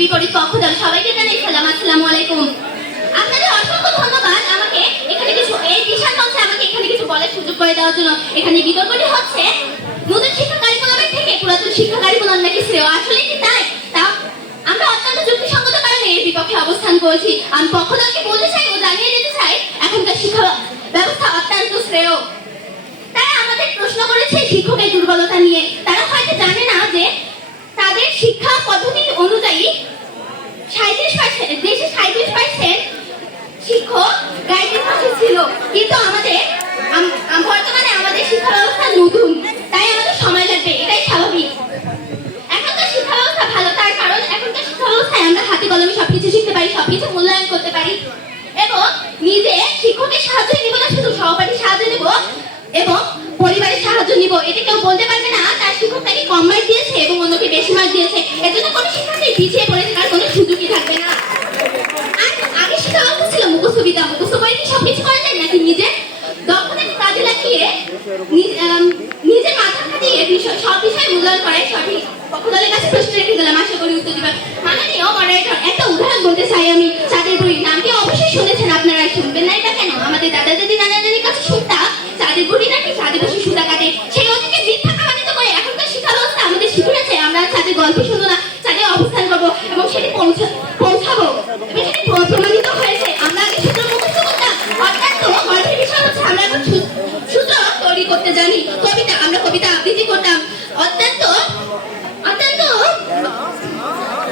বিপরীত পক্ষদল সবাইকে জানাই সালাম, আসসালামু আলাইকুম। আপনাদের অসংখ্য ধন্যবাদ আমাকে এখানে কিছু এই বিশাল মঞ্চে আমাকে এখানে কিছু বলার সুযোগ করে দেওয়ার জন্য। এখানে বিতর্কটি হচ্ছে নতুন শিক্ষা কারিকুলামের থেকে পুরাতন শিক্ষা কারিকুলাম নাকি শ্রেয়। আসলে কি তাই? তা আমরা অত্যন্ত যুক্তিসঙ্গত কারণে এর বিপক্ষে অবস্থান করেছি। আমি পক্ষদলকে বলতে চাই ও জানিয়ে দিতে চাই এখনকার শিক্ষা ব্যবস্থা অত্যন্ত শ্রেয়। তারা আমাদের প্রশ্ন করেছে শিক্ষকের দুর্বলতা নিয়ে। তারা হয়তো জানে না যে তাদের শিক্ষা পদ্ধতি অনুযায়ী 37% দেশে 37% শিক্ষক গাইডের পাশে ছিল, কিন্তু আমাদের বর্তমানে আমাদের শিক্ষা ব্যবস্থা নতুন, তাই আমাদের সময় লাগবে, এটাই স্বাভাবিক। এখনকার শিক্ষা ব্যবস্থা ভালো, তার কারণ এখনকার শিক্ষা ব্যবস্থায় আমরা হাতে কলমে সবকিছু শিখতে পারি, সবকিছু মূল্যায়ন করতে পারি এবং নিজে শিক্ষকের সাহায্য নিব না, শুধু সহপাঠীর সাহায্য নিব এবং পরিবারের সাহায্য নিব। এটা কেউ বলতে পারবে না তার শিক্ষক তাকে কম মার্ক দিয়েছে এবং অন্যকে বেশি মার্ক দিয়েছে, এজন্য কোনো শিক্ষার্থী পিছিয়ে পড়েছে তার কোনো সুযোগই থাকবে না। আর আগে শিক্ষা ব্যবস্থা ছিল মুখস্থ বিদ্যা, মুখস্থ করে কি সবকিছু করা যায় নাকি নিজে দক্ষতাকে কাজে লাগিয়ে নিজের মাথা খাটিয়ে সব বিষয় মূল্যায়ন করাই সঠিক। পক্ষদলের কাছে প্রশ্ন রেখে গেলাম, আশা করি উত্তর দিবেন। মাননীয় মডারেটর, একটা উদাহরণ বলতে চাই আমি। চাঁদের বুড়ির নামটি অবশ্যই শুনেছেন আপনারা, শুনবেন না এটা কেন? আমাদের দাদা দাদি নানা নানির কাছে শুনতাম চাঁদের বুড়ি নাকি চাঁদে বসে সুতা কাটে। সেই অতীকে মিথ্যা প্রমাণিত করে এখনকার শিক্ষা ব্যবস্থা আমাদের শিখিয়েছে আমরা চাঁদের গল্প শুনবো না, চাঁদে অবস্থান করবো এবং সেটি পৌঁছাবো। এবং সেটি প্রমাণিত হয়েছে। আমরা আগে সূত্র মুখস্থ করতাম, অত্যন্ত গর্বের বিষয় হচ্ছে আমরা এখন সূত্র তৈরি করতে জানি। আমরা কবিতা আবৃত্তি করতাম, অত্যন্ত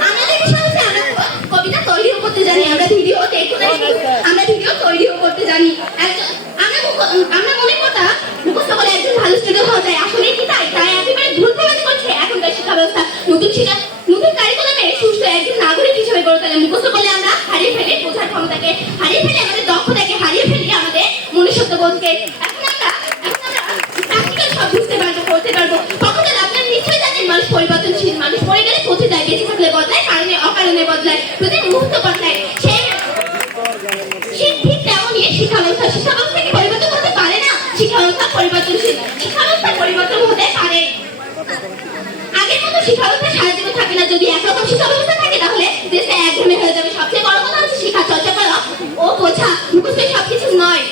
আমাদের বিষয় হচ্ছে আমরা কবিতা তৈরিও করতে জানি, আমরা ভিডিও তৈরিও করতে জানি। আমরা মনে করতাম মুখস্থ করে একজন ভালো স্টুডেন্ট হওয়া যায়, আসলে কি তাই? তাই একেবারে ভুল প্রমাণ করছে এখনকার শিক্ষা ব্যবস্থা। নতুন কারিকুলামে সুস্থ একজন নাগরিক হিসেবে গড়ে তোলে। মুখস্থ করলে আমরা হারিয়ে ফেলি বোঝার ক্ষমতাকে, হারিয়ে ফেলি আমাদের দক্ষতাকে, হারিয়ে ফেলি আমাদের মনুষ্যত্ব বোধকে। এখন আমরা প্র্যাকটিক্যাল সব বুঝতে পারবো, করতে পারবো। পক্ষদল, আপনারা নিশ্চয়ই জানেন মানুষ পরিবর্তনশীল, মানুষ মরে গেলে পচে যায়, বেঁচে থাকলে বদলায়, কারণে অকারণে বদলায়, প্রতি মুহূর্ত বদলায়। ঠিক তেমনই শিক্ষা ব্যবস্থা কি পরিবর্তন হতে পারে না? শিক্ষা ব্যবস্থা পরিবর্তনশীল, শিক্ষা ব্যবস্থা পরিবর্তন হতে পারে। আগের মতো শিক্ষা ব্যবস্থা সারা জীবন থাকে না। যদি একরকম শিক্ষা ব্যবস্থা থাকে তাহলে দেশে একঘেয়েমি হয়ে যাবে। সবচেয়ে বড় কথা হচ্ছে শিক্ষা চর্চা করা ও বোঝা, মুখস্থ সবকিছু নয়।